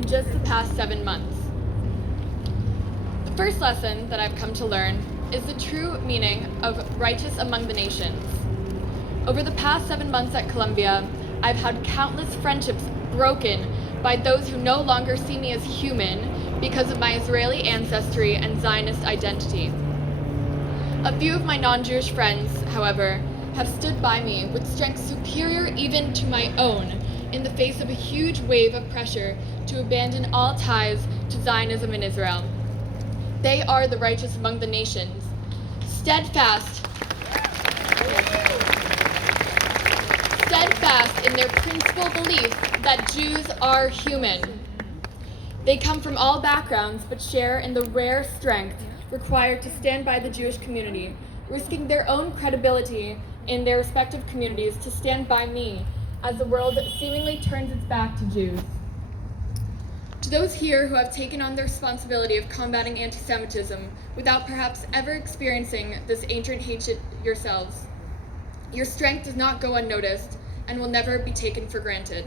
in just the past 7 months. The first lesson that I've come to learn is the true meaning of righteous among the nations. Over the past 7 months at Columbia, I've had countless friendships broken by those who no longer see me as human because of my Israeli ancestry and Zionist identity. A few of my non-Jewish friends, however, have stood by me with strength superior even to my own in the face of a huge wave of pressure to abandon all ties to Zionism in Israel. They are the righteous among the nations, steadfast in their principal belief that Jews are human. They come from all backgrounds but share in the rare strength required to stand by the Jewish community, risking their own credibility in their respective communities to stand by me as the world seemingly turns its back to Jews. To those here who have taken on the responsibility of combating anti-Semitism without perhaps ever experiencing this ancient hatred yourselves, your strength does not go unnoticed and will never be taken for granted.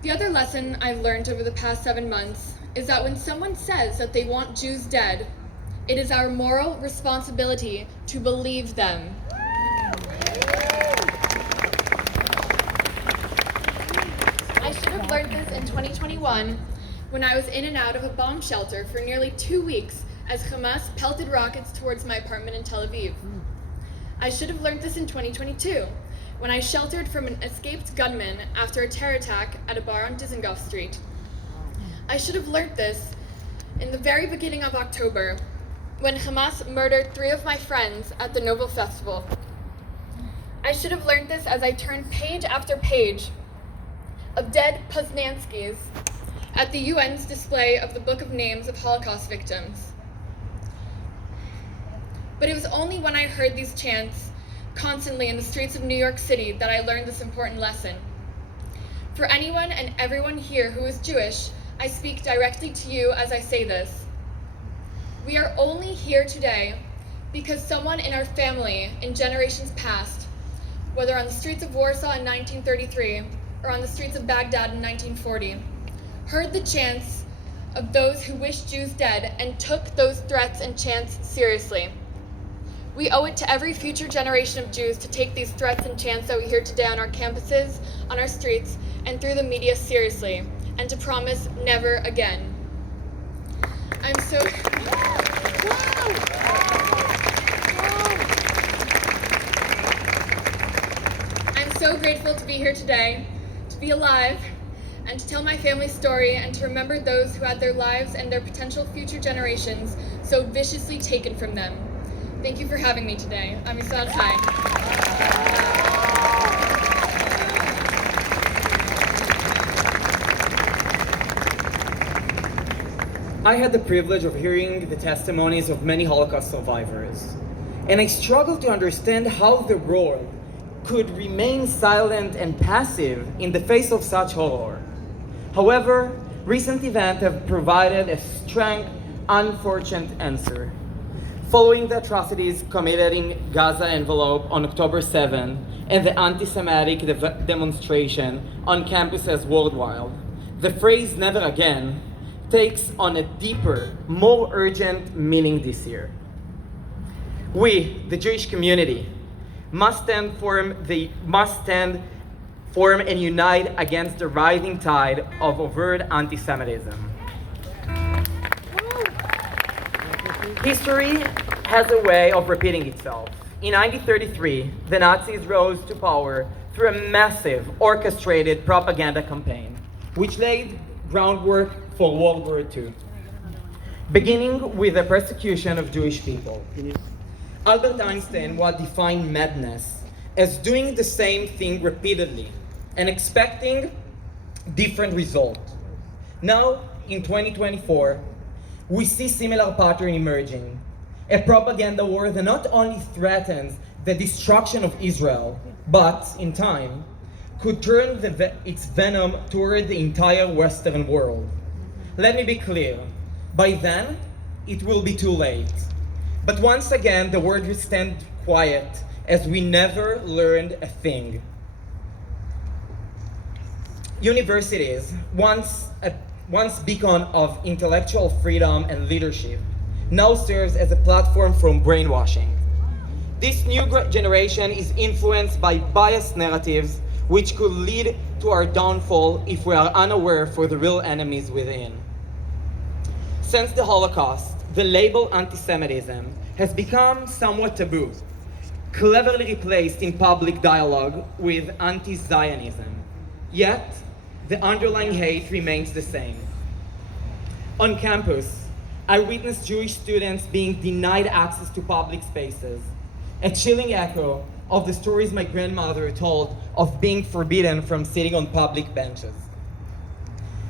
The other lesson I've learned over the past 7 months is that when someone says that they want Jews dead, it is our moral responsibility to believe them. I should have learned this in 2021 when I was in and out of a bomb shelter for nearly 2 weeks as Hamas pelted rockets towards my apartment in Tel Aviv. I should have learned this in 2022 when I sheltered from an escaped gunman after a terror attack at a bar on Dizengoff Street. I should have learned this in the very beginning of October when Hamas murdered 3 of my friends at the Nobel Festival. I should have learned this as I turned page after page of dead Poznanskis at the UN's display of the Book of Names of Holocaust victims. But it was only when I heard these chants constantly in the streets of New York City that I learned this important lesson. For anyone and everyone here who is Jewish, I speak directly to you as I say this. We are only here today because someone in our family in generations past, whether on the streets of Warsaw in 1933 or on the streets of Baghdad in 1940, heard the chants of those who wished Jews dead and took those threats and chants seriously. We owe it to every future generation of Jews to take these threats and chants that we hear today on our campuses, on our streets, and through the media seriously, and to promise never again. I'm so grateful to be here today, to be alive, and to tell my family's story and to remember those who had their lives and their potential future generations so viciously taken from them. Thank you for having me today. I'm Isad Chai. I had the privilege of hearing the testimonies of many Holocaust survivors, and I struggled to understand how the world could remain silent and passive in the face of such horror. However, recent events have provided a strange, unfortunate answer. Following the atrocities committed in Gaza envelope on October 7 and the anti-Semitic demonstration on campuses worldwide, the phrase "never again" takes on a deeper, more urgent meaning this year. We, the Jewish community, must stand firm and unite against the rising tide of overt anti-Semitism. History has a way of repeating itself. In 1933, the Nazis rose to power through a massive, orchestrated propaganda campaign, which laid groundwork for World War II, beginning with the persecution of Jewish people. Albert Einstein would define madness as doing the same thing repeatedly and expecting different results. Now, in 2024, we see similar pattern emerging. A propaganda war that not only threatens the destruction of Israel, but in time, could turn its venom toward the entire Western world. Let me be clear, by then, it will be too late. But once again, the world will stand quiet as we never learned a thing. Universities once beacon of intellectual freedom and leadership, now serves as a platform from brainwashing. This new generation is influenced by biased narratives which could lead to our downfall if we are unaware for the real enemies within. Since the Holocaust, the label anti-Semitism has become somewhat taboo, cleverly replaced in public dialogue with anti-Zionism. Yet, the underlying hate remains the same. On campus, I witnessed Jewish students being denied access to public spaces, a chilling echo of the stories my grandmother told of being forbidden from sitting on public benches.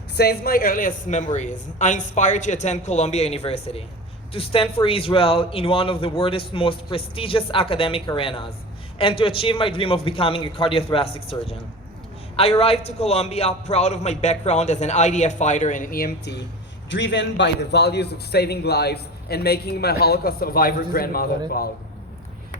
Since my earliest memories, I inspired to attend Columbia University, to stand for Israel in one of the world's most prestigious academic arenas, and to achieve my dream of becoming a cardiothoracic surgeon. I arrived to Columbia proud of my background as an IDF fighter and an EMT, driven by the values of saving lives and making my Holocaust survivor grandmother proud.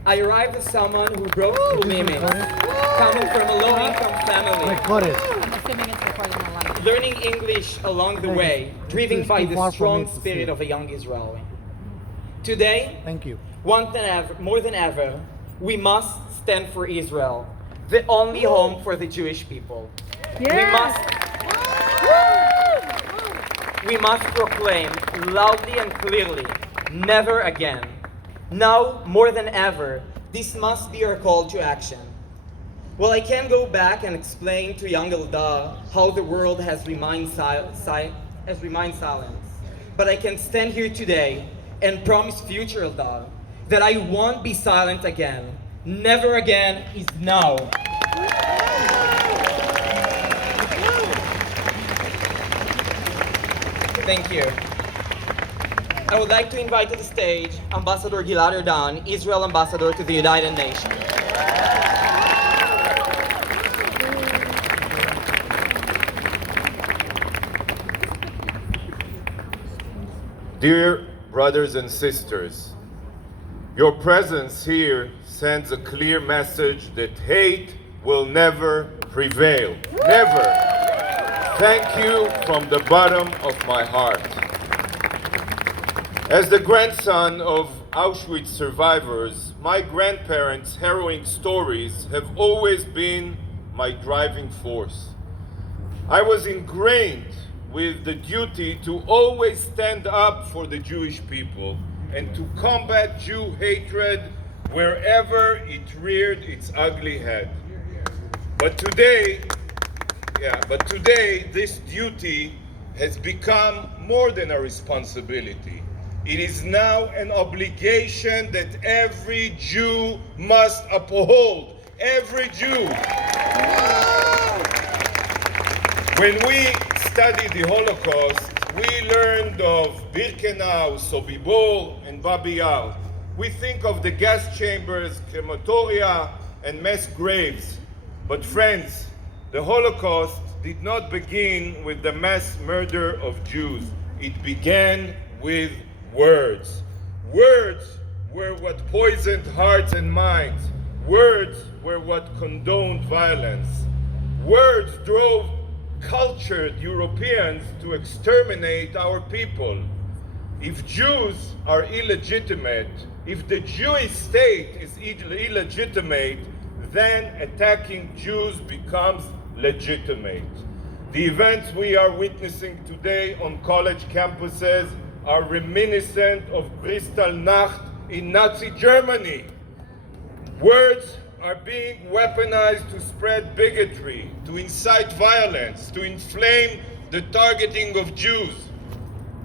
I arrived as someone who broke through limits, coming from a low-income family, I'm assuming it's recording my life. learning English along the way, driven by the strong spirit of a young Israeli. Today, Thank you. more than ever, we must stand for Israel, the only home for the Jewish people. We must proclaim loudly and clearly, never again. Now, more than ever, this must be our call to action. Well, I can go back and explain to young Eldar how the world has remained silent, but I can stand here today and promise future Eldar that I won't be silent again. Never again is now. Thank you. I would like to invite to the stage Ambassador Gilad Erdan, Israel Ambassador to the United Nations. Dear brothers and sisters, your presence here sends a clear message that hate will never prevail. Never. Thank you from the bottom of my heart. As the grandson of Auschwitz survivors, my grandparents' harrowing stories have always been my driving force. I was ingrained with the duty to always stand up for the Jewish people and to combat Jew hatred wherever it reared its ugly head. But today, this duty has become more than a responsibility. It is now an obligation that every Jew must uphold. Every Jew. When we studied the Holocaust, we learned of Birkenau, Sobibor, and Babi Yar. We think of the gas chambers, crematoria, and mass graves. But friends, the Holocaust did not begin with the mass murder of Jews. It began with words. Words were what poisoned hearts and minds. Words were what condoned violence. Words drove cultured Europeans to exterminate our people. If Jews are illegitimate, if the Jewish state is illegitimate, then attacking Jews becomes legitimate. The events we are witnessing today on college campuses are reminiscent of Kristallnacht in Nazi Germany. Words are being weaponized to spread bigotry, to incite violence, to inflame the targeting of Jews.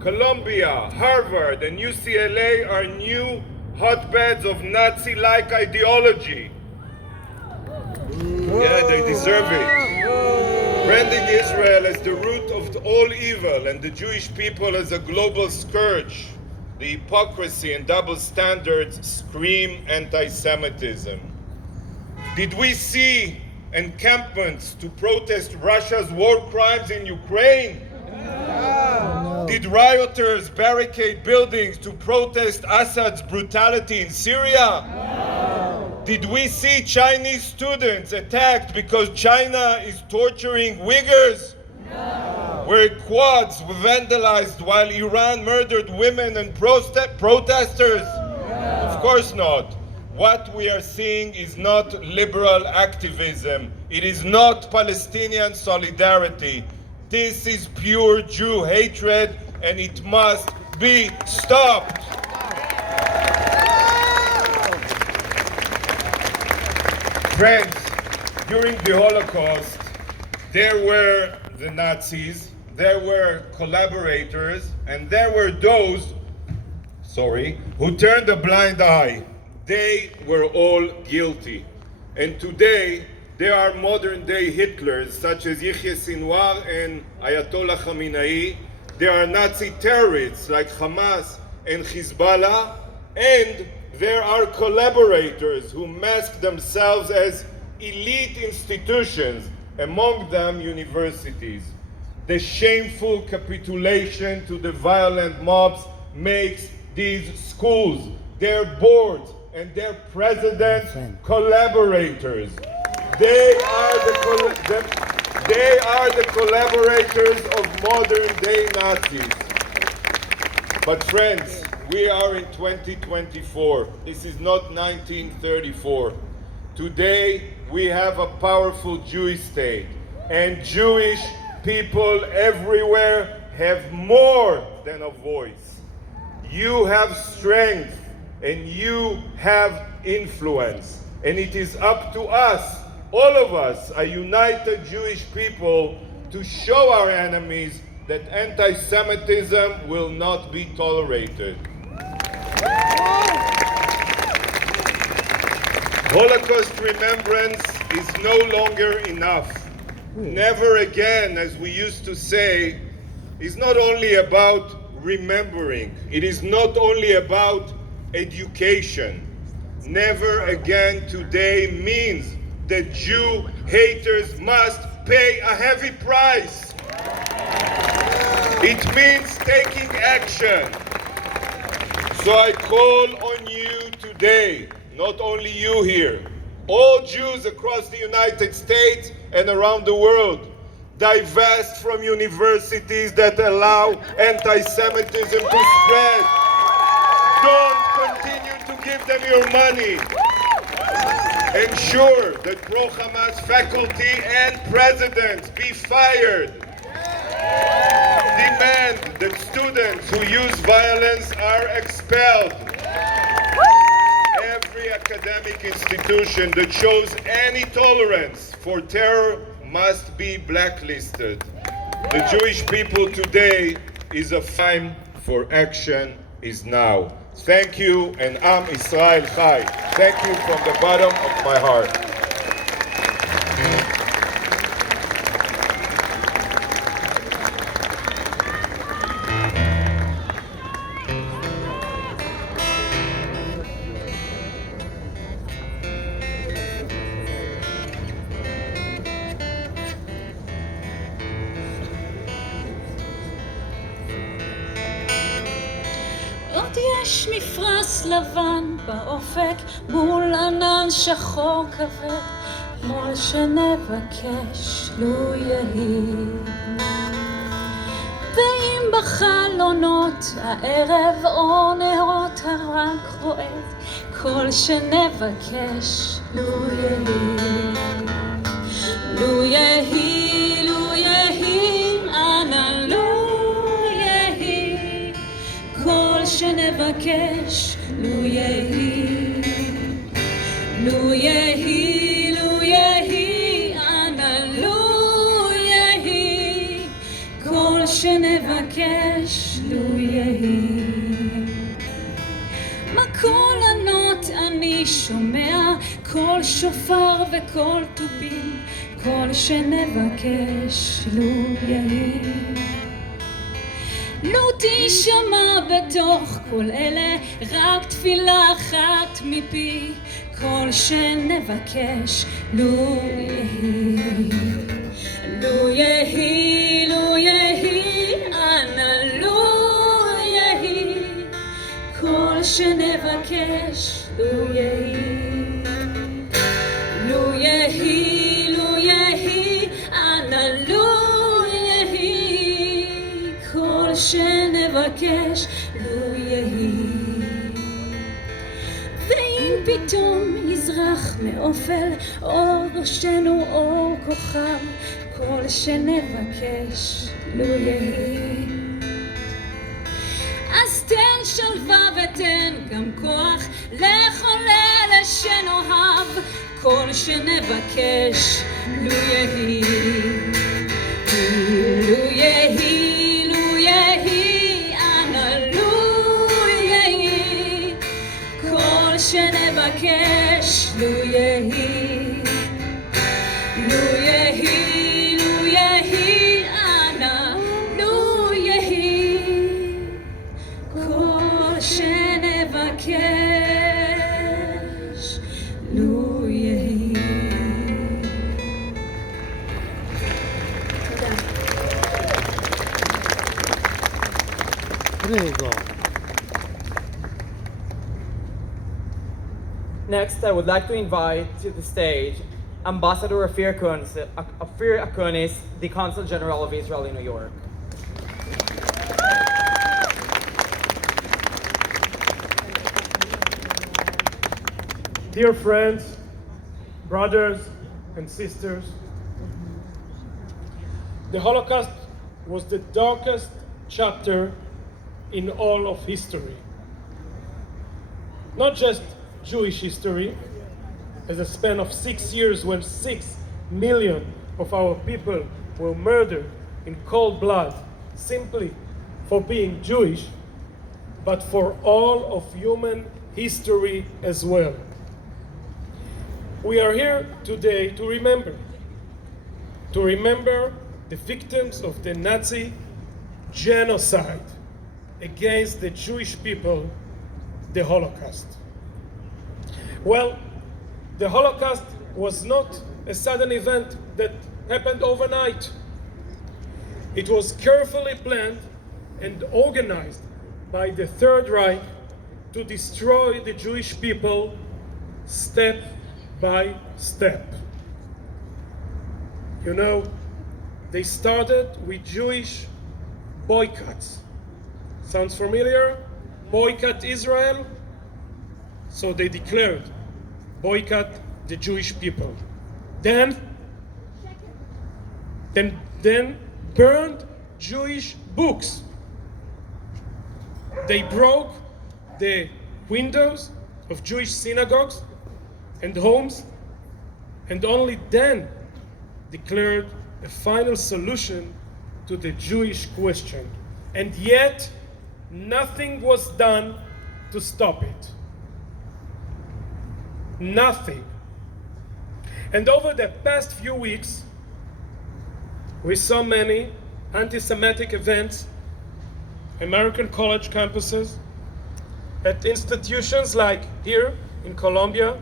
Columbia, Harvard, and UCLA are new hotbeds of Nazi-like ideology. Yeah, they deserve it. Branding Israel as the root of all evil and the Jewish people as a global scourge. The hypocrisy and double standards scream anti-Semitism. Did we see encampments to protest Russia's war crimes in Ukraine? No. Did rioters barricade buildings to protest Assad's brutality in Syria? No. Did we see Chinese students attacked because China is torturing Uyghurs? No. where quads were vandalized while Iran murdered women and protesters? Of course not. What we are seeing is not liberal activism. It is not Palestinian solidarity. This is pure Jew hatred, and it must be stopped. Friends, during the Holocaust, there were the Nazis, there were collaborators, and there were those, who turned a blind eye. They were all guilty. And today, there are modern-day Hitlers, such as Yahya Sinwar and Ayatollah Khamenei. There are Nazi terrorists like Hamas and Hezbollah, and there are collaborators who mask themselves as elite institutions, among them universities. The shameful capitulation to the violent mobs makes these schools, their boards, and their presidents collaborators. They are the collaborators of modern-day Nazis. But friends, we are in 2024. This is not 1934. Today, we have a powerful Jewish state, and Jewish people everywhere have more than a voice. You have strength, and you have influence. And it is up to us, all of us, a united Jewish people, to show our enemies that anti-Semitism will not be tolerated. Holocaust remembrance is no longer enough. Never again, as we used to say, is not only about remembering. It is not only about education. Never again today means that Jew haters must pay a heavy price. It means taking action. So I call on you today, not only you here, all Jews across the United States and around the world, divest from universities that allow anti-Semitism to spread. Don't continue to give them your money. Ensure that pro-Hamas faculty and presidents be fired. Demand that students who use violence are expelled. Every academic institution that shows any tolerance for terror must be blacklisted. The Jewish people today is a time for action is now. Thank you, and Am Israel Chai. Thank you from the bottom of my heart. עוד יש מפרש לבן באופק מול ענן שחור כבד, מול שנבקש לו יהי. ואם בחלונות הערב או נרות הרק רועד, כל שנבקש לו יהי. לו יהי, לו יהי, אנא לו יהי, כל שנבקש לו יהי. לו יהי, לו יהי, אנא לו יהי, כל שנבקש לו יהי. קול ענות אני שומע, קול שופר וקול טובים, קול שנבקש לו יהי. לו תשמע בתוך כל אלה רק תפילה אחת מפי, קול שנבקש לו יהי. לו יהי, לו יהי, אנא לו יהי, כל שנבקש לו יהי. לו יהי, לו יהי, אנא לו יהי, כל שנבקש לו יהי. ואם פתאום יזרח מאופל אור ראשנו אור כוכב, כל שנבקש לו יהי. אז תן שלווה ותן גם כוח לכל אלה שנאהב, כל שנבקש לו יהי. לו יהי, לו יהי, אנא לו יהי, כל שנבקש לו יהי. לו יהי, לו יהי, אנא לו יהי, כל שנבקש לו יהי. Prego. Next, I would like to invite to the stage Ambassador Ophir Akunis, the Consul General of Israel in New York. Dear friends, brothers and sisters, the Holocaust was the darkest chapter in all of history. Not just Jewish history, as a span of 6 years when 6 million of our people were murdered in cold blood simply for being Jewish, but for all of human history as well. We are here today to remember the victims of the Nazi genocide against the Jewish people, the Holocaust. Well, the Holocaust was not a sudden event that happened overnight. It was carefully planned and organized by the Third Reich to destroy the Jewish people step by step. You know, they started with Jewish boycotts. Sounds familiar? Boycott Israel? So they declared, boycott the Jewish people. Then burned Jewish books. They broke the windows of Jewish synagogues and homes, and only then declared a final solution to the Jewish question. And yet, nothing was done to stop it. Nothing. And over the past few weeks, we saw many anti-Semitic events, American college campuses, at institutions like here in Colombia.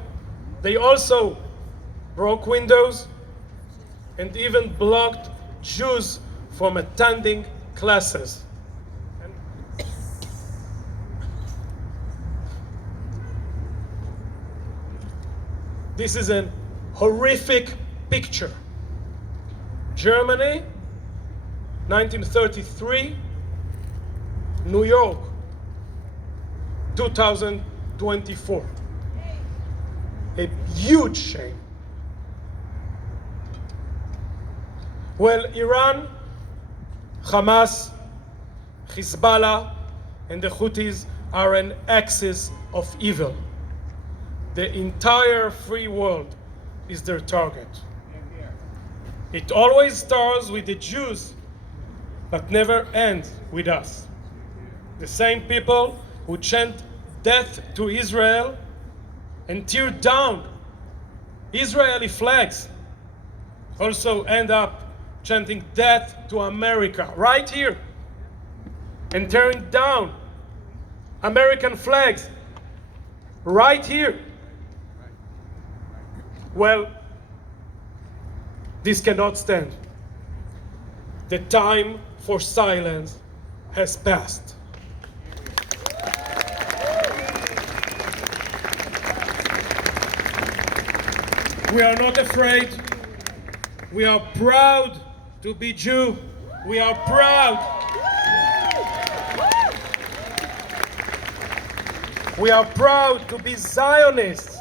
They also broke windows and even blocked Jews from attending classes. This is a horrific picture. Germany, 1933, New York, 2024. A huge shame. Well, Iran, Hamas, Hezbollah, and the Houthis are an axis of evil. The entire free world is their target. It always starts with the Jews, but never ends with us. The same people who chant death to Israel and tear down Israeli flags also end up chanting death to America right here and tearing down American flags right here. Well, this cannot stand. The time for silence has passed. We are not afraid. We are proud to be Jew. We are proud. We are proud to be Zionists.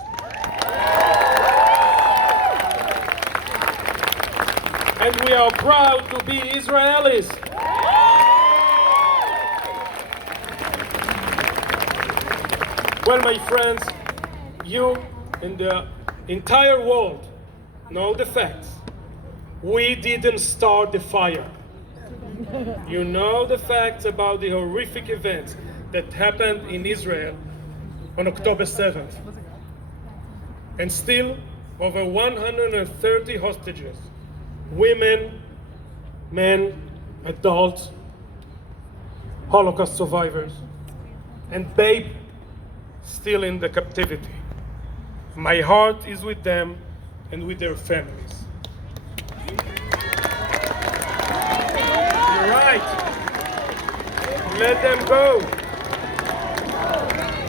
And we are proud to be Israelis. Well, my friends, you and the entire world know the facts. We didn't start the fire. You know the facts about the horrific events that happened in Israel on October 7th. And still, over 130 hostages, women, men, adults, Holocaust survivors, and babe still in the captivity. My heart is with them and with their families. You're right. Let them go.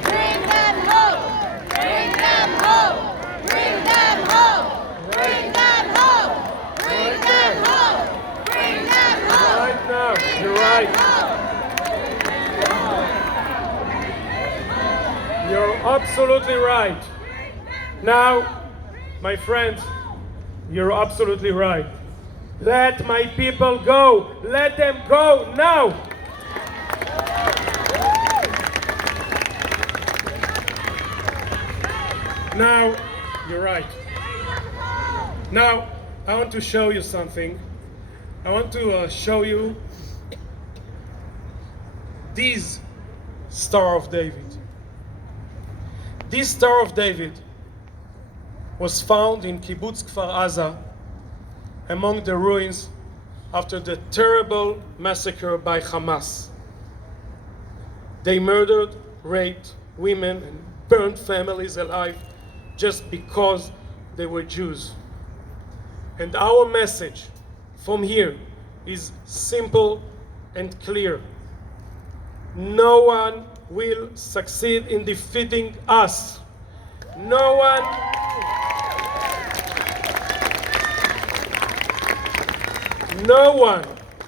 Bring them home! Bring them home! Bring them home! Bring them home! Bring them home! Bring them home! Right now, you're right. You're absolutely right. Now, my friends, you're absolutely right. Let my people go. Let them go now. Now, you're right. Now, I want to show you something. I want to show you this Star of David. This Star of David was found in Kibbutz Kfar Aza among the ruins after the terrible massacre by Hamas. They murdered, raped women, and burned families alive just because they were Jews. And our message from here is simple and clear. No one will succeed in defeating us. No one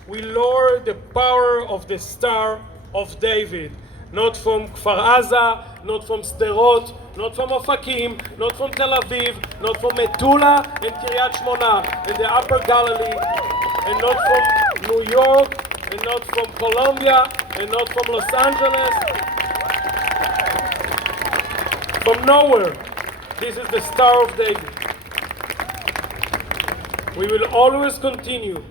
will lower the power of the Star of David. Not from Kfar Aza, not from Sderot, not from Ofakim, not from Tel Aviv, not from Metula and Kiryat Shmona and the Upper Galilee, and not from New York, and not from Colombia, and not from Los Angeles. From nowhere. This is the Star of David. We will always continue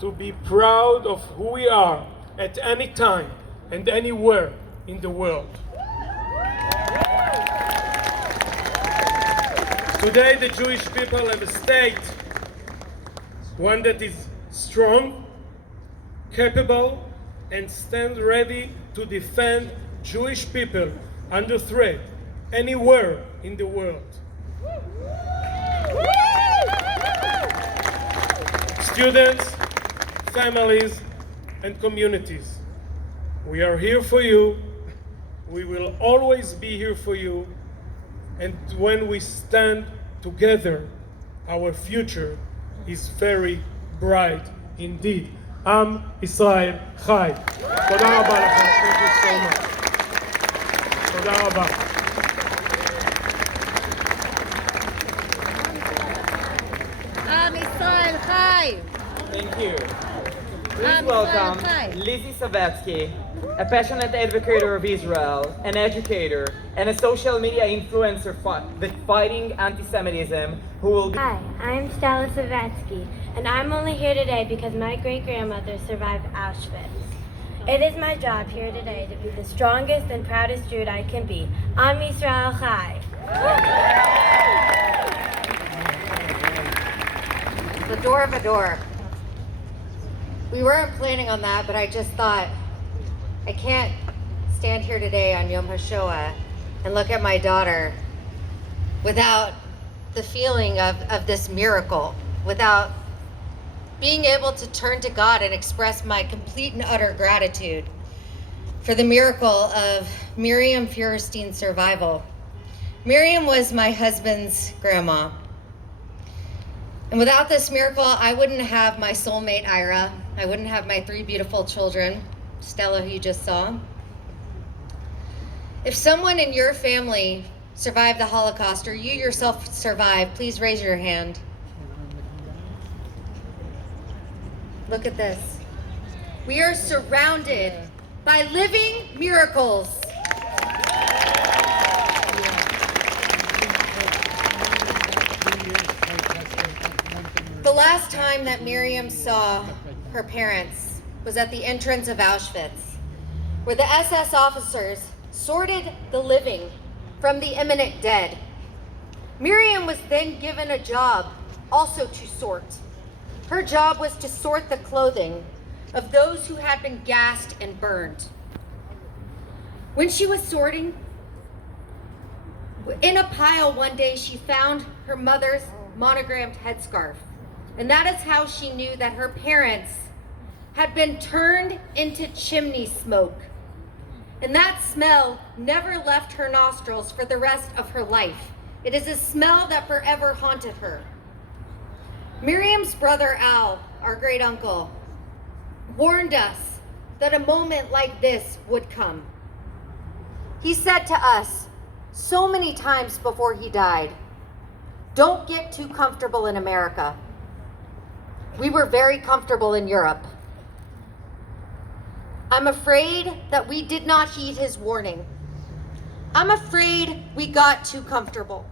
to be proud of who we are at any time and anywhere in the world. Today, the Jewish people have a state, one that is strong, capable, and stand ready to defend Jewish people under threat anywhere in the world. Students, families, and communities, we are here for you. We will always be here for you. And when we stand together, our future is very bright indeed. Am Israel Chai. תודה רבה לכם. Thank you so much. תודה רבה. עם ישראל חי! Thank you. Please welcome Lizzie Savetsky, a passionate advocate of Israel, an educator, and a social media influencer fighting anti-Semitism, who will be... Hi, I'm Stella Savetsky, and I'm only here today because my great-grandmother survived Auschwitz. It is my job here today to be the strongest and proudest Jude I can be. Am Yisrael Chai. The door of a door. We weren't planning on that, but I just thought, I can't stand here today on Yom HaShoah and look at my daughter without the feeling of this miracle, without being able to turn to God and express my complete and utter gratitude for the miracle of Miriam Feuerstein's survival. Miriam was my husband's grandma. And without this miracle, I wouldn't have my soulmate, Ira. I wouldn't have my 3 beautiful children, Stella, who you just saw. If someone in your family survived the Holocaust or you yourself survived, please raise your hand. Look at this. We are surrounded by living miracles. The last time that Miriam saw her parents was at the entrance of Auschwitz, where the SS officers sorted the living from the imminent dead. Miriam was then given a job also to sort. Her job was to sort the clothing of those who had been gassed and burned. When she was sorting, in a pile one day she found her mother's monogrammed headscarf. And that is how she knew that her parents had been turned into chimney smoke. And that smell never left her nostrils for the rest of her life. It is a smell that forever haunted her. Miriam's brother Al, our great uncle, warned us that a moment like this would come. He said to us so many times before he died, "Don't get too comfortable in America." We were very comfortable in Europe. I'm afraid that we did not heed his warning. I'm afraid we got too comfortable.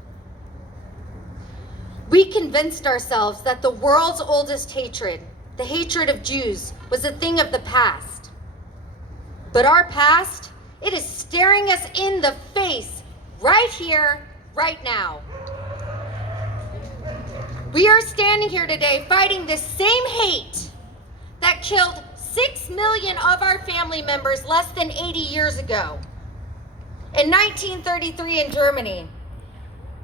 We convinced ourselves that the world's oldest hatred, the hatred of Jews, was a thing of the past. But our past, it is staring us in the face right here, right now. We are standing here today fighting the same hate that killed 6 million of our family members less than 80 years ago. In 1933 in Germany,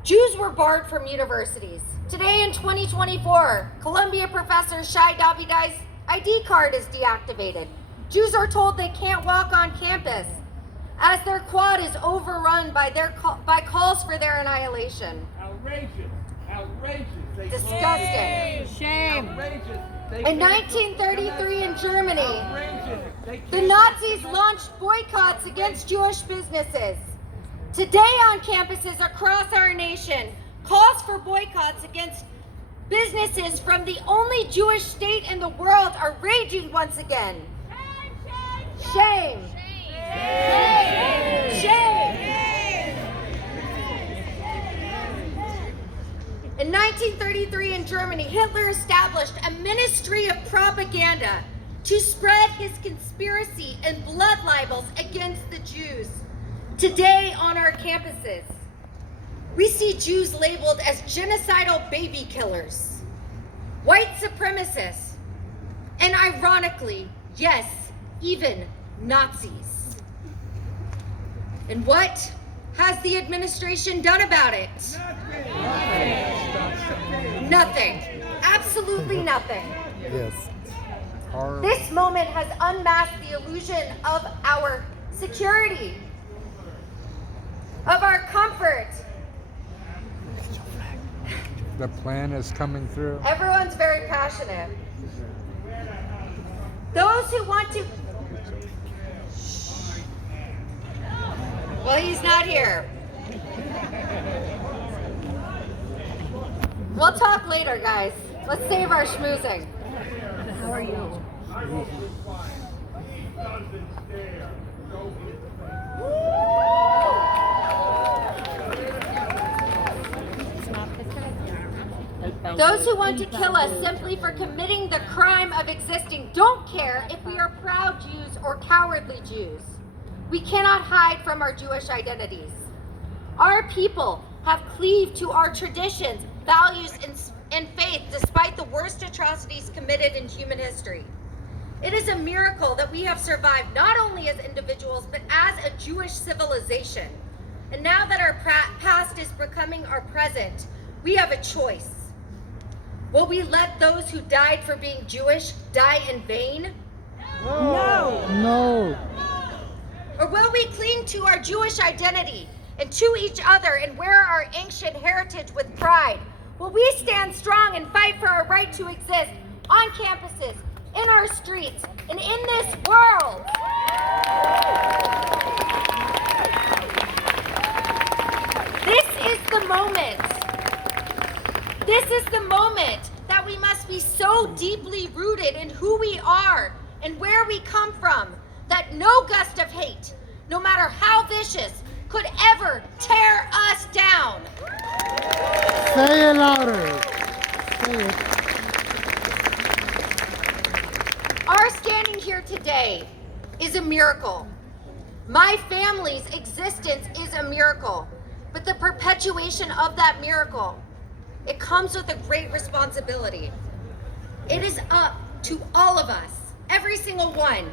Jews were barred from universities. Today in 2024, Columbia professor Shai Davidai's ID card is deactivated. Jews are told they can't walk on campus as their quad is overrun by calls for their annihilation. Outrageous. Outrageous. Disgusting. Shame. In 1933 in Germany, the Nazis launched boycotts against Jewish businesses. Today on campuses across our nation, calls for boycotts against businesses from the only Jewish state in the world are raging once again. Shame. Shame. Shame. In 1933 in Germany, Hitler established a ministry of propaganda to spread his conspiracy and blood libels against the Jews. Today on our campuses, we see Jews labeled as genocidal baby killers, white supremacists, and ironically, yes, even Nazis. And what has the administration done about it? Nothing. Absolutely nothing. Yes. This moment has unmasked the illusion of our security, of our comfort. The plan is coming through. Everyone's very passionate. Those who want to... Well, he's not here. We'll talk later, guys. Let's save our schmoozing. How are you? Those who want to kill us simply for committing the crime of existing don't care if we are proud Jews or cowardly Jews. We cannot hide from our Jewish identities. Our people have cleaved to our traditions, values, and faith despite the worst atrocities committed in human history. It is a miracle that we have survived not only as individuals, but as a Jewish civilization. And now that our past is becoming our present, we have a choice. Will we let those who died for being Jewish die in vain? No. No. Or will we cling to our Jewish identity and to each other and wear our ancient heritage with pride? Will we stand strong and fight for our right to exist on campuses, in our streets, and in this world? deeply rooted in who we are and where we come from that no gust of hate, no matter how vicious, could ever tear us down. Say it louder. Say it. Our standing here today is a miracle. My family's existence is a miracle, but the perpetuation of that miracle, it comes with a great responsibility. It is up to all of us, every single one,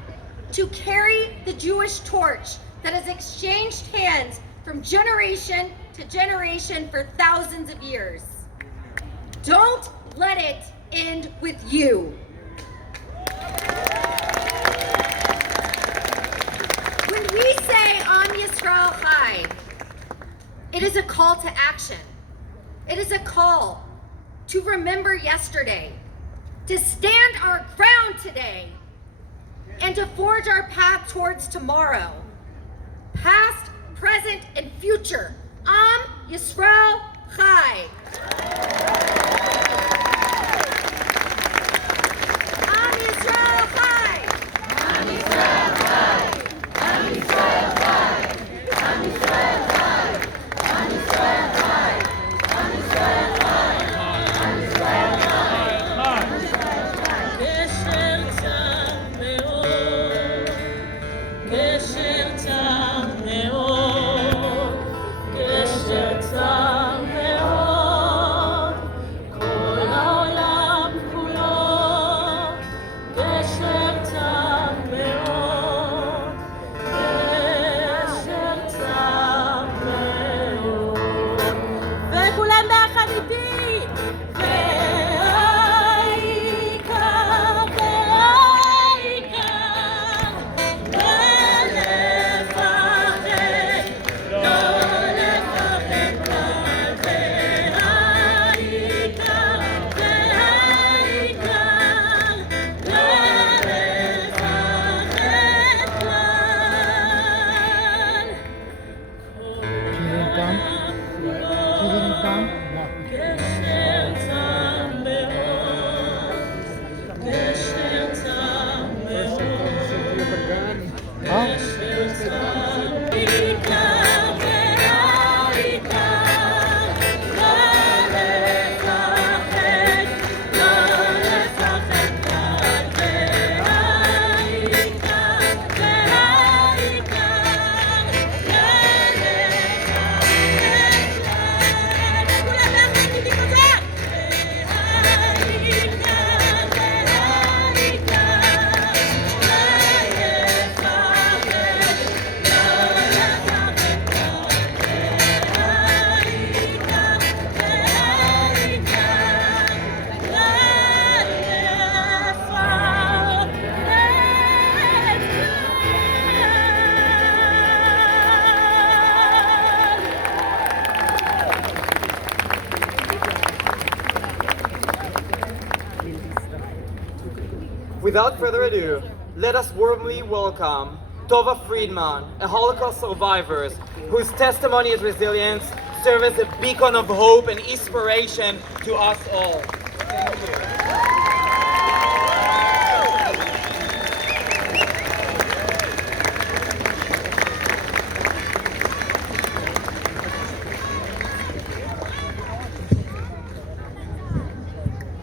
to carry the Jewish torch that has exchanged hands from generation to generation for thousands of years. Don't let it end with you. When we say Am Yisrael Chai, it is a call to action. It is a call to remember yesterday, to stand our ground today, and to forge our path towards tomorrow. Past, present, and future. Am Yisrael Chai. Am Yisrael Chai. Am Yisrael Chai. Am Yisrael Chai. Am Yisrael Chai. Am Yisrael Chai. Am Yisrael Chai. Am Yisrael Chai. Gesher tzar me'od. Gesher tzar me'od. Gesher tzar me'od. Kol ha'olam kulo. Gesher tzar me'od. Gesher tzar me'od. וכולם ביחד איתי. והעיקר, והעיקר, לא לפחד, לא לפחד כלל. והעיקר, והעיקר, לא לפחד כלל. She didn't come? She didn't come? No. גשר צר מאוד, גשר צר מאוד, Huh? גשר צר העיקר והעיקר, לא לפחד, לא לפחד כלל. והעיקר, והעיקר, לא Without further ado, let us warmly welcome Tova Friedman, a Holocaust survivor whose testimony and resilience serve as a beacon of hope and inspiration to us all. Thank you.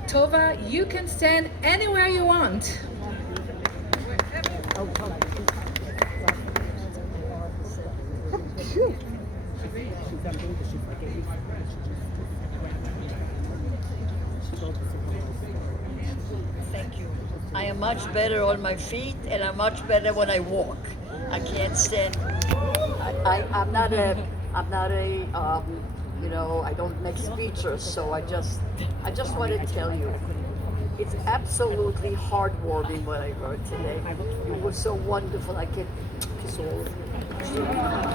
Tova, you can stand anywhere you want. Thank you. I am much better on my feet, and I'm much better when I walk. I can't stand. I'm not a, I don't make speeches, so I just want to tell you, it's absolutely heartwarming what I heard today. It was so wonderful. I can kiss all of you.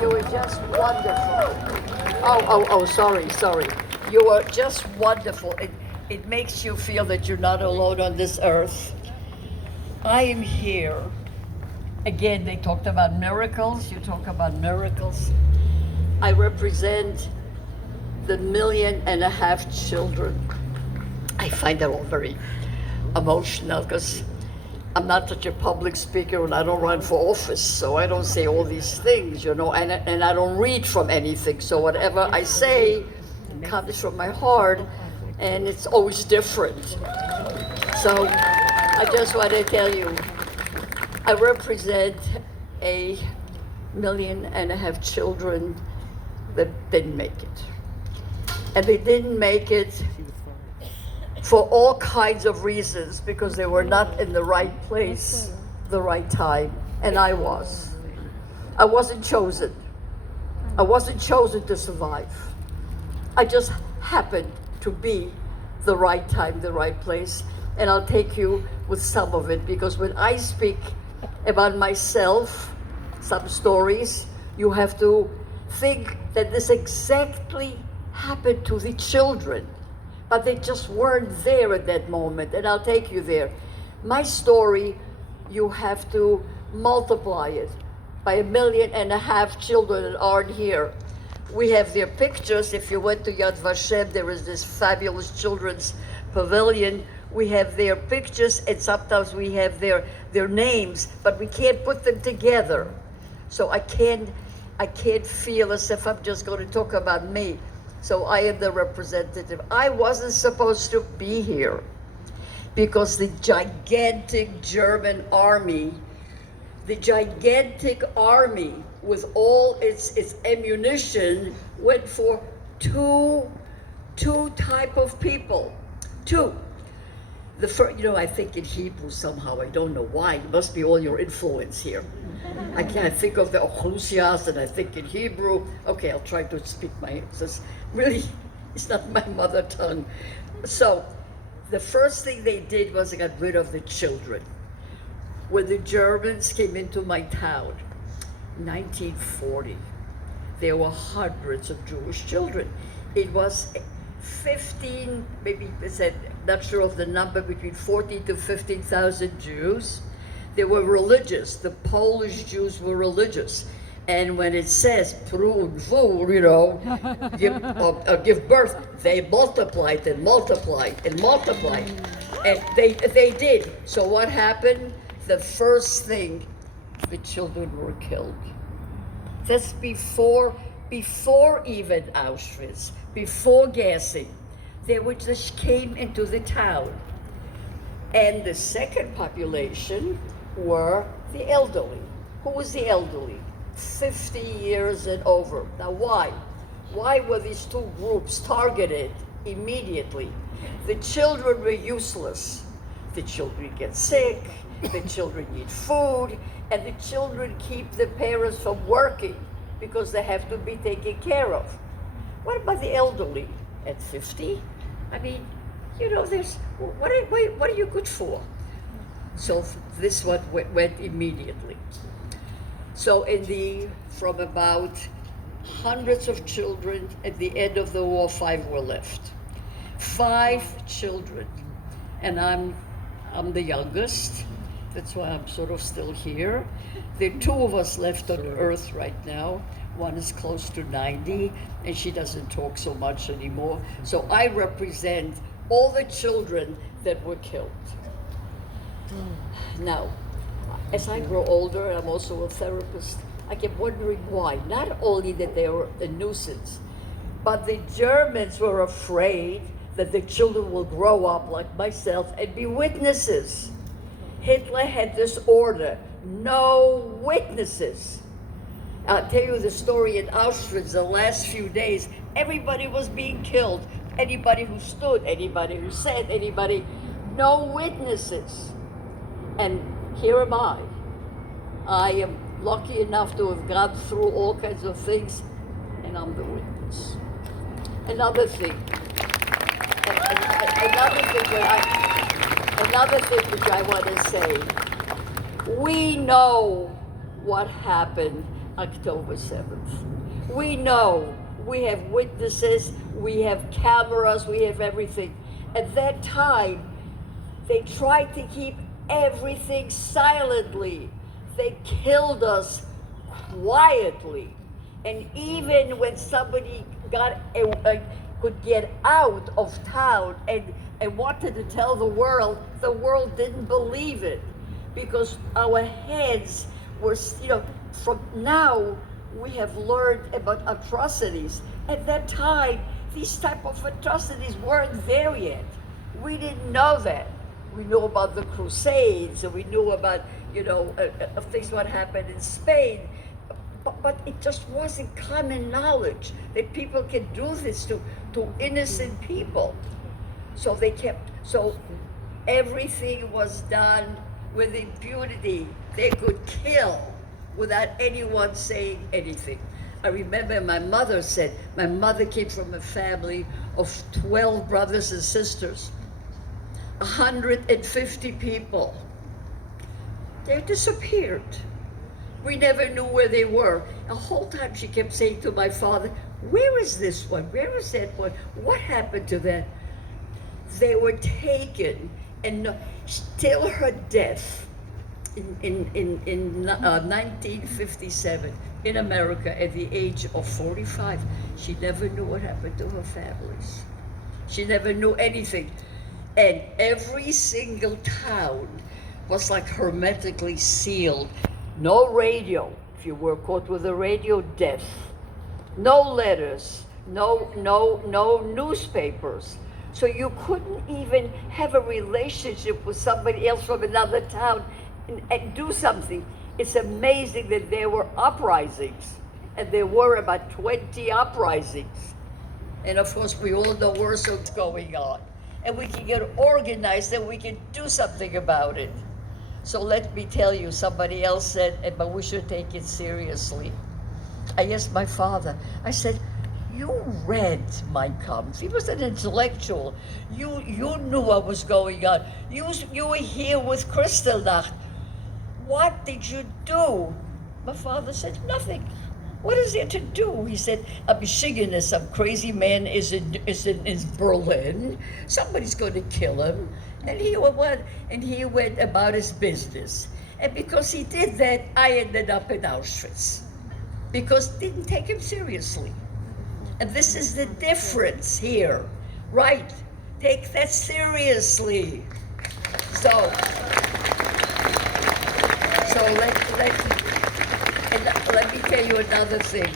You were just wonderful. Oh, sorry. You were just wonderful. It makes you feel that you're not alone on this earth. I am here. Again, they talked about miracles. You talk about miracles. I represent the 1.5 million children. I find that all very emotional because I'm not such a public speaker and I don't run for office, so I don't say all these things, you know, and I don't read from anything. So whatever I say comes from my heart, and it's always different. So I just want to tell you, I represent 1.5 million children that didn't make it. And they didn't make it for all kinds of reasons, because they were not in the right place, the right time, and I was. I wasn't chosen. I wasn't chosen to survive. I just happened to be the right time, the right place, and I'll take you with some of it, because when I speak about myself, some stories, you have to think that this exactly happened to the children, but they just weren't there at that moment, and I'll take you there. My story, you have to multiply it by 1.5 million children that aren't here. We have their pictures. If you went to Yad Vashem, there is this fabulous children's pavilion. We have their pictures, and sometimes we have their names, but we can't put them together. So I can't feel as if I'm just going to talk about me. So I am the representative. I wasn't supposed to be here because the gigantic German army, with all its ammunition, went for two type of people. Two. The first, you know, I think in Hebrew somehow, I don't know why, it must be all your influence here. I can't think of the Ochlusias and I think in Hebrew. Okay, I'll try to speak really, it's not my mother tongue. So, the first thing they did was they got rid of the children. When the Germans came into my town, 1940, there were hundreds of Jewish children. It was 15, maybe I said, not sure of the number, between 14 to 15,000 Jews. They were religious. The Polish Jews were religious. And when it says, you know, give birth, they multiplied and multiplied and multiplied. And they did. So what happened? The first thing, the children were killed. That's before even Auschwitz, before gassing. They just came into the town. And the second population were the elderly. Who was the elderly? 50 years and over. Now why? Why were these two groups targeted immediately? The children were useless. The children get sick, the children need food, and the children keep the parents from working because they have to be taken care of. What about the elderly at 50? I mean, you know, what are you good for? So this one went immediately. So from about hundreds of children, at the end of the war, 5 were left. 5 children, and I'm the youngest. That's why I'm sort of still here. There are 2 of us left on Earth right now. One is close to 90, and she doesn't talk so much anymore. So I represent all the children that were killed. Now, as I grow older, and I'm also a therapist, I kept wondering why. Not only that they were a nuisance, but the Germans were afraid that the children will grow up like myself and be witnesses. Hitler had this order, no witnesses. I'll tell you the story in Auschwitz, the last few days, everybody was being killed. Anybody who stood, anybody who said, anybody, no witnesses. And here am I. I am lucky enough to have gone through all kinds of things, and I'm the witness. Another thing which I want to say, we know what happened October 7th. We know, we have witnesses, we have cameras, we have everything. At that time, they tried to keep everything silently. They killed us quietly. And even when somebody got could get out of town and wanted to tell the world didn't believe it, because our heads were, from now we have learned about atrocities. At that time, these type of atrocities weren't there yet. We didn't know that. We knew about the Crusades, and we knew about, things what happened in Spain, but it just wasn't common knowledge that people can do this to innocent people. So everything was done with impunity. They could kill without anyone saying anything. I remember my mother came from a family of 12 brothers and sisters, 150 people. They disappeared. We never knew where they were. The whole time she kept saying to my father, where is this one? Where is that one? What happened to that? They were taken, and till her death in 1957 in America at the age of 45, she never knew what happened to her families. She never knew anything. And every single town was like hermetically sealed. No radio. If you were caught with a radio, death. No letters. No newspapers. So you couldn't even have a relationship with somebody else from another town and do something. It's amazing that there were uprisings, and there were about 20 uprisings. And of course, we all know what's going on. And we can get organized and we can do something about it. So let me tell you, somebody else said, but we should take it seriously. I asked my father, I said, you read Mein Kampf. He was an intellectual. You knew what was going on. You were here with Kristallnacht. What did you do? My father said, nothing. What is there to do? He said, a Michiganist, some crazy man is in Berlin. Somebody's going to kill him. And he went about his business. And because he did that, I ended up in Auschwitz. Because didn't take him seriously. And this is the difference here, right? Take that seriously. So let me tell you another thing.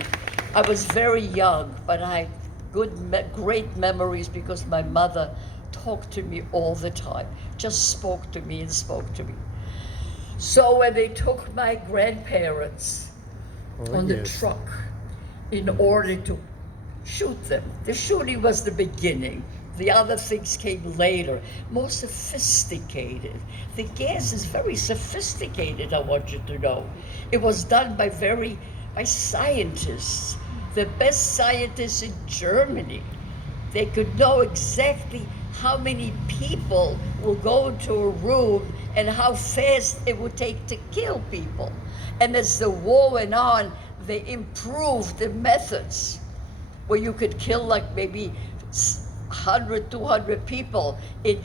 I was very young, but I had great memories because my mother talked to me all the time, just spoke to me and spoke to me. So when they took my grandparents on the truck in order to shoot them, the shooting was the beginning. The other things came later, more sophisticated. The gas is very sophisticated, I want you to know. It was done by scientists, the best scientists in Germany. They could know exactly how many people will go into a room and how fast it would take to kill people. And as the war went on, they improved the methods where you could kill like maybe 100, 200 people in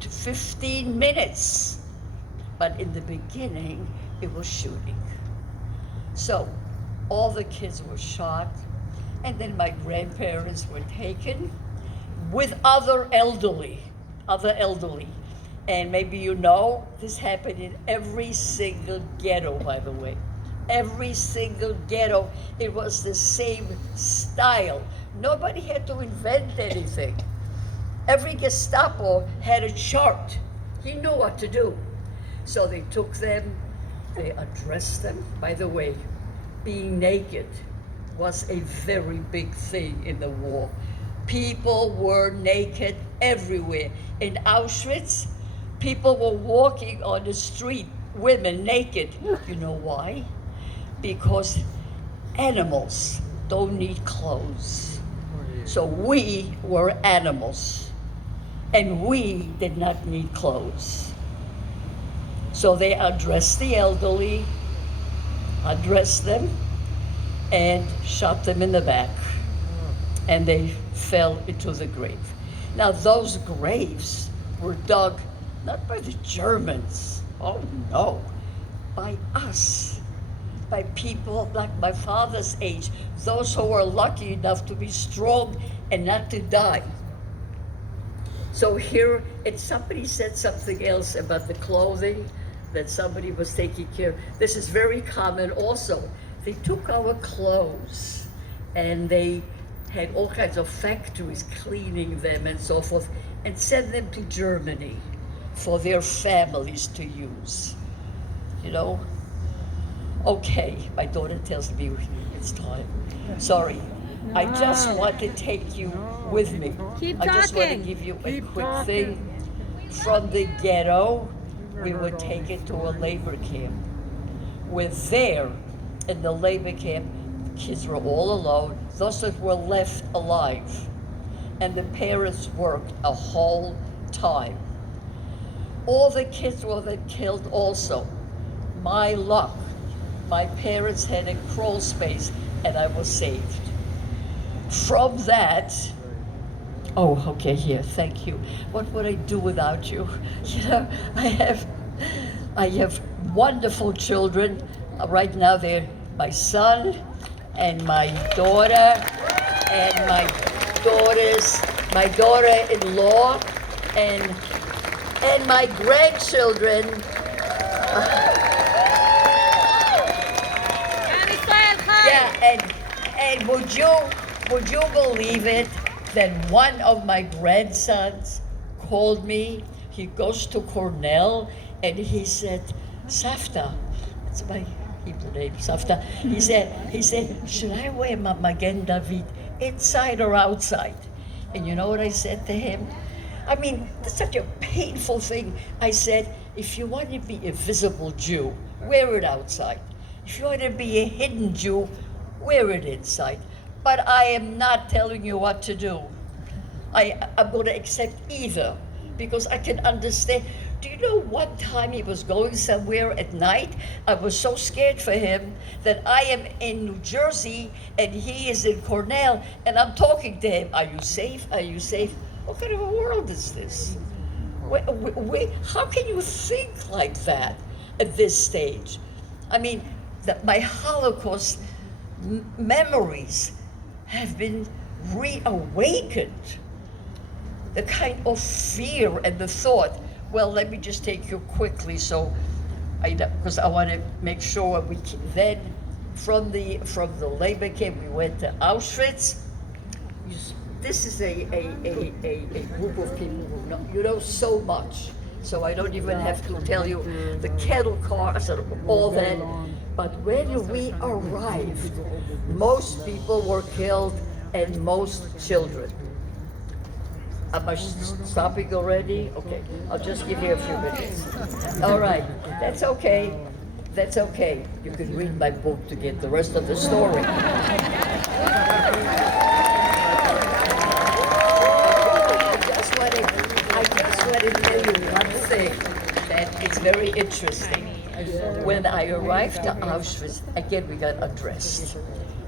15 minutes. But in the beginning, it was shooting. So all the kids were shot, and then my grandparents were taken with other elderly. And maybe you know, this happened in every single ghetto, by the way. Every single ghetto, it was the same style. Nobody had to invent anything. Every Gestapo had a chart. He knew what to do. So they took them, they undressed them. By the way, being naked was a very big thing in the war. People were naked everywhere. In Auschwitz, people were walking on the street, women naked. You know why? Because animals don't need clothes. So we were animals, and we did not need clothes. So they undressed the elderly, undressed them, and shot them in the back. And they fell into the grave. Now those graves were dug not by the Germans, oh no, by us. by people like my father's age, those who were lucky enough to be strong and not to die. So here, and somebody said something else about the clothing that somebody was taking care of. This is very common also. They took our clothes and they had all kinds of factories cleaning them and so forth and sent them to Germany for their families to use. You know? Okay, my daughter tells me it's time. Sorry. I just want to take you with me. Keep I just want to talking. give you a Keep quick talking. thing. From the ghetto, we were taken to a labor camp. We're there in the labor camp. Kids were all alone. Those that were left alive. And the parents worked a whole time. All the kids were then killed also. My luck. My parents had a crawl space and I was saved. From that, oh, okay, here, thank you. What would I do without you? You know, I have wonderful children. Right now they're my son and my daughter and my daughter-in-law and my grandchildren. Yeah, and would you believe it that one of my grandsons called me? He goes to Cornell and he said, Safta, that's my Hebrew name, Safta. He said, should I wear my Magen David inside or outside? And you know what I said to him? I mean, that's such a painful thing. I said, if you want to be a visible Jew, wear it outside. If you want to be a hidden Jew, wear it inside. But I am not telling you what to do. I'm going to accept either because I can understand. Do you know one time he was going somewhere at night? I was so scared for him that I am in New Jersey and he is in Cornell and I'm talking to him. Are you safe? Are you safe? What kind of a world is this? How can you think like that at this stage? I mean, my Holocaust memories have been reawakened. The kind of fear and the thought. Well, let me just take you quickly, because I want to make sure we can. Then, from the labor camp, we went to Auschwitz. This is a group of people who know so much. So I don't even have to tell you the kettle cars and all that. But when we arrived, most people were killed and most children. Am I stopping already? Okay, I'll just give you a few minutes. All right, that's okay. That's okay. You can read my book to get the rest of the story. I just want to tell you one thing that is very interesting. When I arrived to Auschwitz, again we got undressed.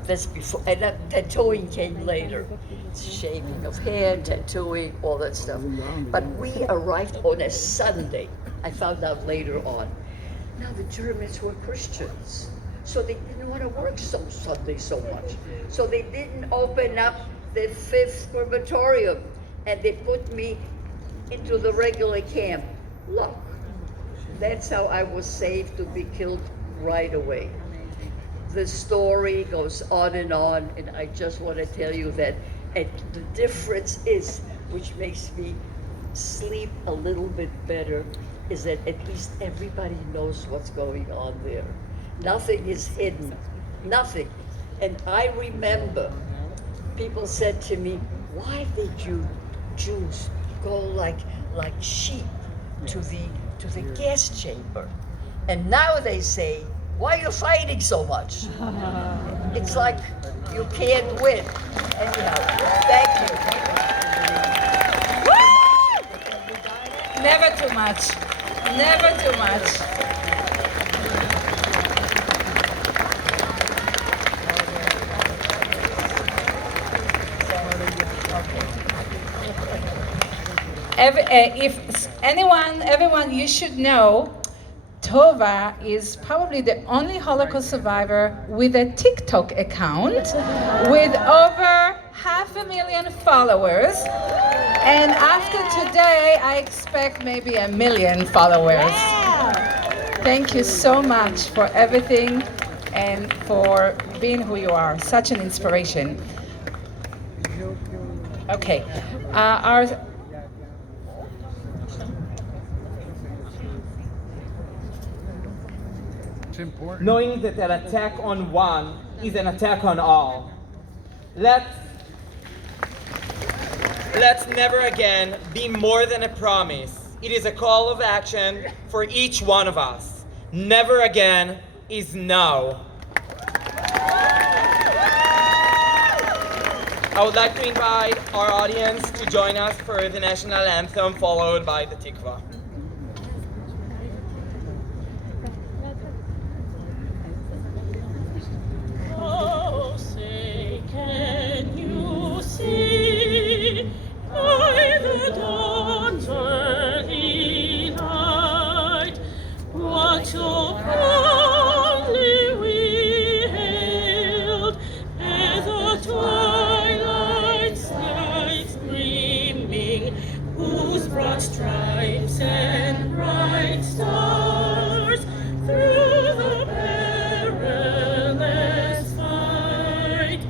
That's before, and tattooing came later. Shaving of hair, tattooing, all that stuff. But we arrived on a Sunday. I found out later on. Now the Germans were Christians, so they didn't want to work Sunday so much. So they didn't open up the 5th crematorium, and they put me into the regular camp. Look, that's how I was saved to be killed right away. The story goes on, and I just want to tell you that the difference is, which makes me sleep a little bit better, is that at least everybody knows what's going on there. Nothing is hidden, nothing. And I remember people said to me, why did you Jews go like sheep to the gas chamber? And now they say, why are you fighting so much? It's like you can't win. Anyhow, thank you. Never too much. Never too much. If everyone, you should know, Tova is probably the only Holocaust survivor with a TikTok account with over 500,000 followers. And after today, I expect maybe 1 million followers. Thank you so much for everything and for being who you are. Such an inspiration. Okay. It's important. Knowing that an attack on one is an attack on all. Let's never again be more than a promise. It is a call of action for each one of us. Never again is now. I would like to invite our audience to join us for the national anthem, followed by the Tikva. Oh, say, can you see by the dawn's early light what so proudly we hailed as the twilight skies gleaming, whose broad stripes and bright stars through the perilous fight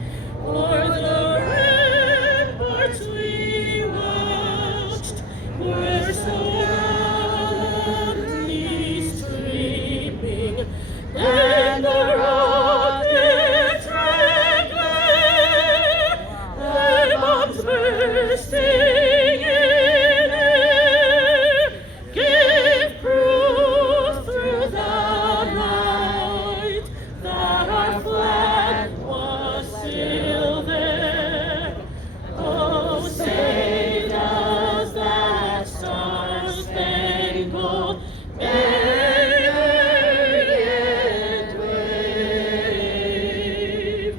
o'er the ramparts we watched were so loudly streaming, and the rockets' red glare, their bombs bursting in air, gave proof through the night that our flag was still there. Oh, say does that star-spangled banner yet wave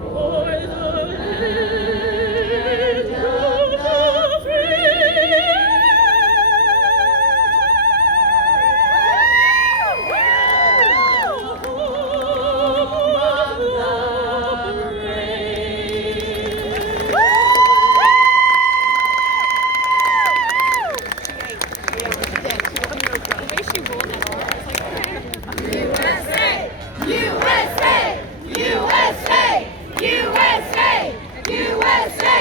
o'er the land of the free? USA! USA! USA! USA! USA!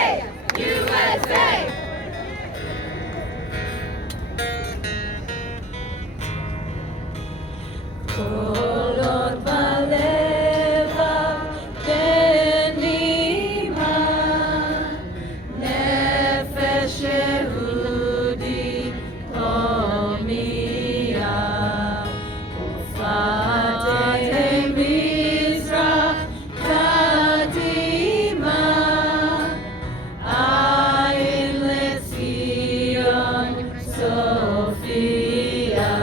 USA! קולות בלבב בנימה, נפש יהודי הומייה, ופאתי מזרח קדימה, עין לציון סופיה.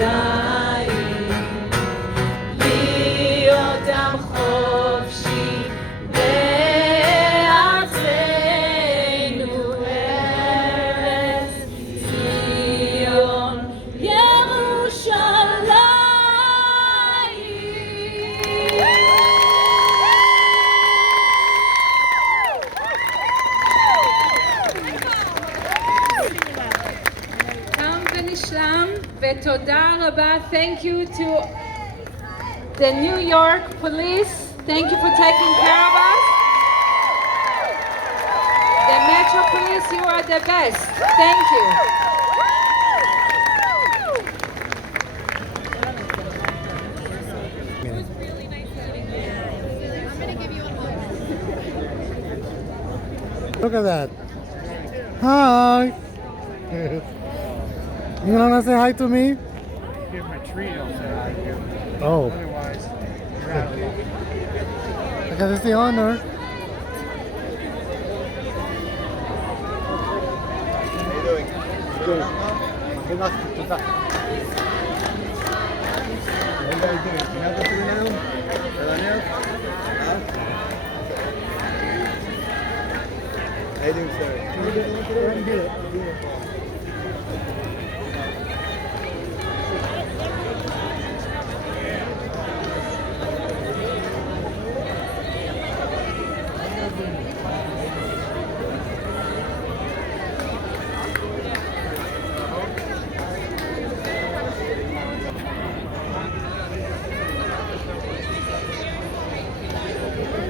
ירושלים, להיות עם חופשי בארצנו, ארץ ציון ירושלים. תם ונשלם, ותודה רבה. Thank you to the New York police. Thank you for taking care of us. The Metro Police, you are the best. Thank you. Look at that. Hi. You wanna say hi to me? Give him a treat, I'll say hi to him. Oh. Otherwise, you're out of luck. because it's the honor.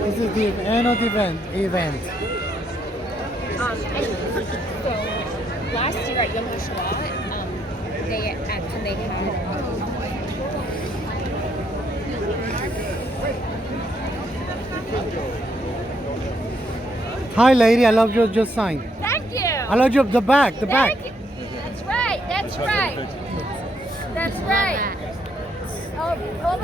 This is the end of the event. So last year at Yom HaShoah, they actually had. Hi, lady. I love your sign. Thank you. I love your the back. Thank you. That's right. That's right. That's right. Oh, all the